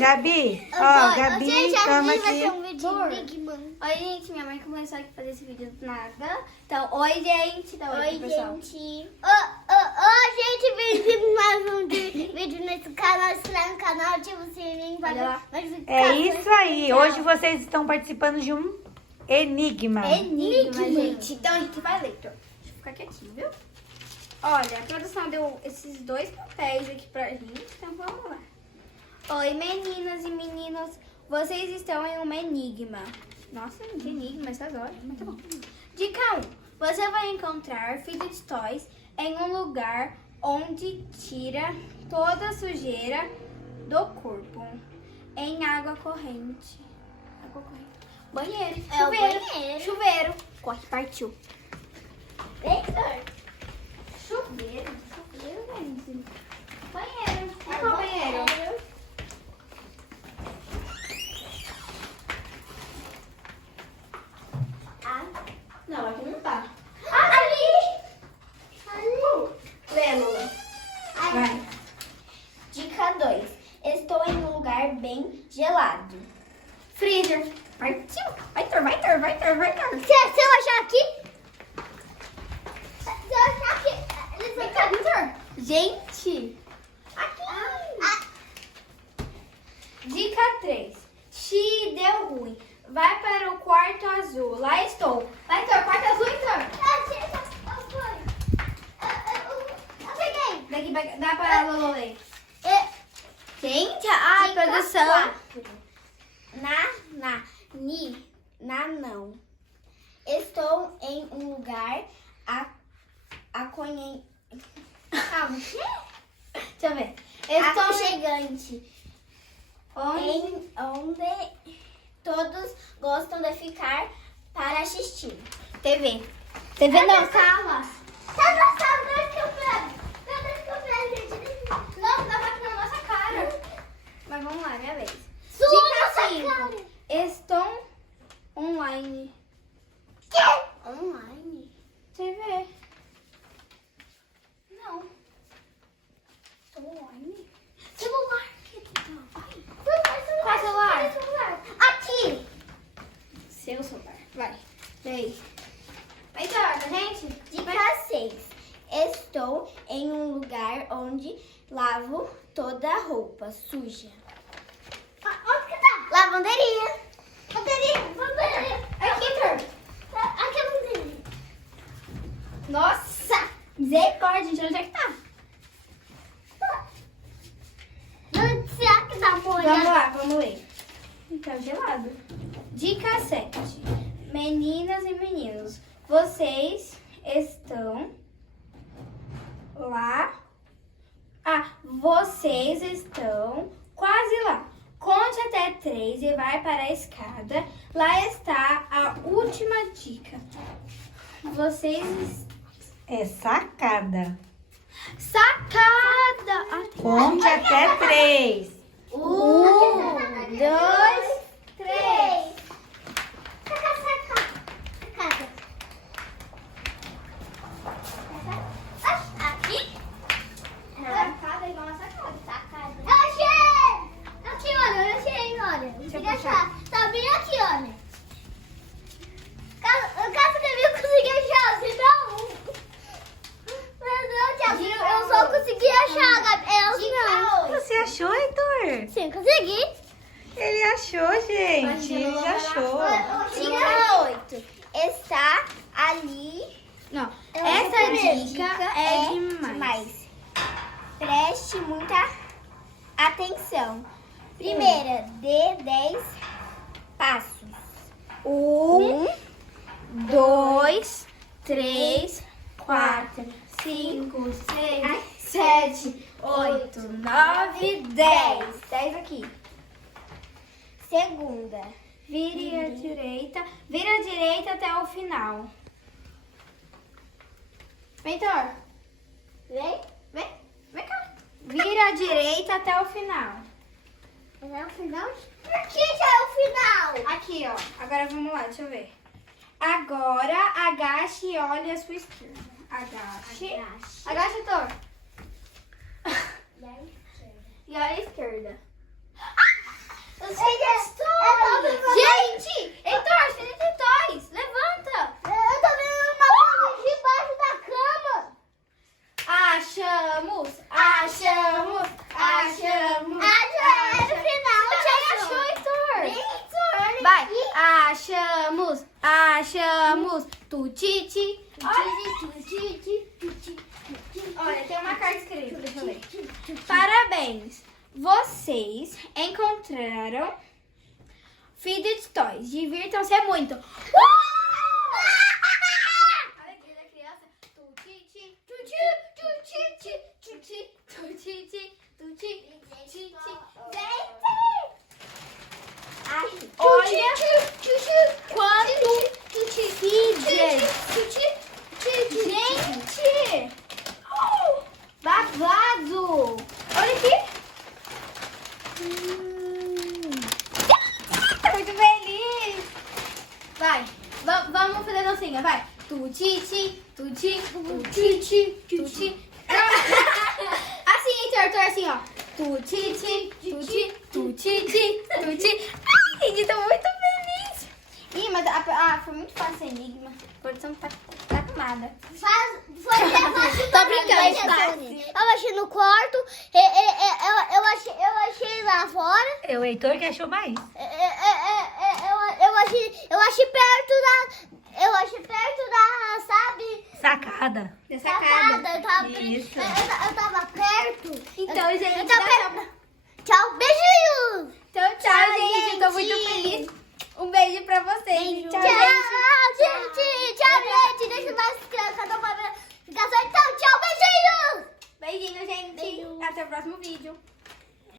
Gabi, ó, Gabi, gente, toma vai aqui. ser um vídeo Enigma. Oi, gente, minha mãe começou aqui a fazer esse vídeo do nada. Então, oi, gente. Dá oi, pro pessoal. Gente. Gente, bem-vindo mais um vídeo nesse canal. Se inscreve no canal, ativa o sininho para Olha lá. É isso aí. Hoje vocês estão participando de um enigma. Enigma, gente. Então, a gente vai ler. Então, deixa eu ficar quietinho, viu? Olha, a produção deu esses dois papéis aqui pra gente. Então, vamos lá. Oi, meninas e meninos. Vocês estão em um enigma. Nossa, que enigma essas horas. Mas tá bom. Dica 1. Você vai encontrar fidget toys em um lugar onde tira toda a sujeira do corpo. Em água corrente. Água corrente. Banheiro. É o Chuveiro. banheiro. Chuveiro. Corre, partiu. Victor. Chuveiro. Chuveiro, gente. Banheiro. É qual banheiro? Não, aqui não tá. Ali. Lê, Lula. Vai. Dica 2. Estou em um lugar bem gelado. Freezer. Partiu. Vai, Thor, vai, Thor, vai, Thor, vai, Thor. Se eu achar aqui... Se eu achar aqui... Eles vão Vem cá, Vitor. Gente. Dica 3. Te deu ruim. Vai para o quarto azul. Lá estou. Vai, Thor, quarto azul, Thor. Eu peguei. Daqui, dá para a Lolo ler. Gente, Dica produção. 4. Não. Estou em um lugar Deixa eu ver. Estou aconchegante, onde todos gostam de ficar para assistir. TV. TV não, Sala. Tá na sala, onde que eu pego? Onde que eu pego, gente? Não, dá aqui na nossa cara. Mas vamos lá, minha vez. Sua Dica nossa 5. cara. Estou online. Que? Online. TV. Não. Estou online. Celular. Qual celular? Aqui. Seu celular. Vai. Daí. Vai, torta, gente. Dica 6. Estou em um lugar onde lavo toda a roupa suja. Onde que tá? Lavanderia. Lavanderia. Aqui, Thor. Aqui é a lavanderia. Nossa. Misericórdia, gente. Onde é que tá? Será que dá Vamos molhado? lá, vamos ler. Tá gelado. Dica 7. Meninas e meninos, vocês estão lá. Vocês estão quase lá. Conte até 3 e vai para a escada. Lá está a última dica. Vocês... É sacada. Sacada! Conte até 3. 1, 2, 3. Aqui? Sacada igual a sacada. Eu achei! Aqui, olha, eu achei, olha. Deixa eu Queria puxar. achar. Tá bem aqui, olha. Caso que eu consegui achar, senão... Meu Deus, eu só consegui achar, Gabi. Não. Você achou, Heitor? Sim, consegui. Ele achou, gente. Ele achou. Dica 8. Está ali. Não, Essa essa dica dica é é demais. Preste muita atenção. Primeira, dê 10 passos. 1, 2, 3, 4, 5, 6, 7, 8, 9, 10. 10 aqui. Segunda, Vire à direita. Vira à direita até o final. Vem, Thor. vem. Vem cá. Vira à direita até o final. É o final? Aqui já é o final. Aqui, ó. Agora vamos lá, deixa eu ver. Agora, agache e olhe a sua esquerda. Agache. Agache, Thor. E olha a esquerda. Gente, Heitor, filho de Toys, levanta. Eu tô vendo uma coisa debaixo da cama. Achamos. É no final, Você achou, Heitor? Heitor. Vai, achamos. Tutiti. Olha, tem uma carta escrita, deixa eu ler. Parabéns, vocês encontraram Fidget Toys. Divirtam-se muito. Alegria da criança. Tutiti, olha quanto Fidget. Gente, babado. Olha aqui. Muito feliz. Vai, vamos fazer a dancinha, vai. Tutiti. Assim, Heitor, assim, ó. Tutiti. Ai, gente, tô muito feliz. Ih, mas foi muito fácil a enigma. A produção tá tomada. Foi fácil. Tô brincando, Eu gente. achei no quarto, eu achei lá fora. É o Heitor que achou mais. Eu achei perto da, sabe? Sacada. Sacada. Isso. Eu tava perto. Então, gente, eu tava perto. Tchau, beijinho. Então, tchau, gente. Tô muito feliz. Um beijo pra vocês. Tchau, Tchau, gente. gente. Tchau, gente. Deixa mais inscrever no canal pra ver. Então, tchau, beijinho. Beijinho, gente. Até o próximo vídeo.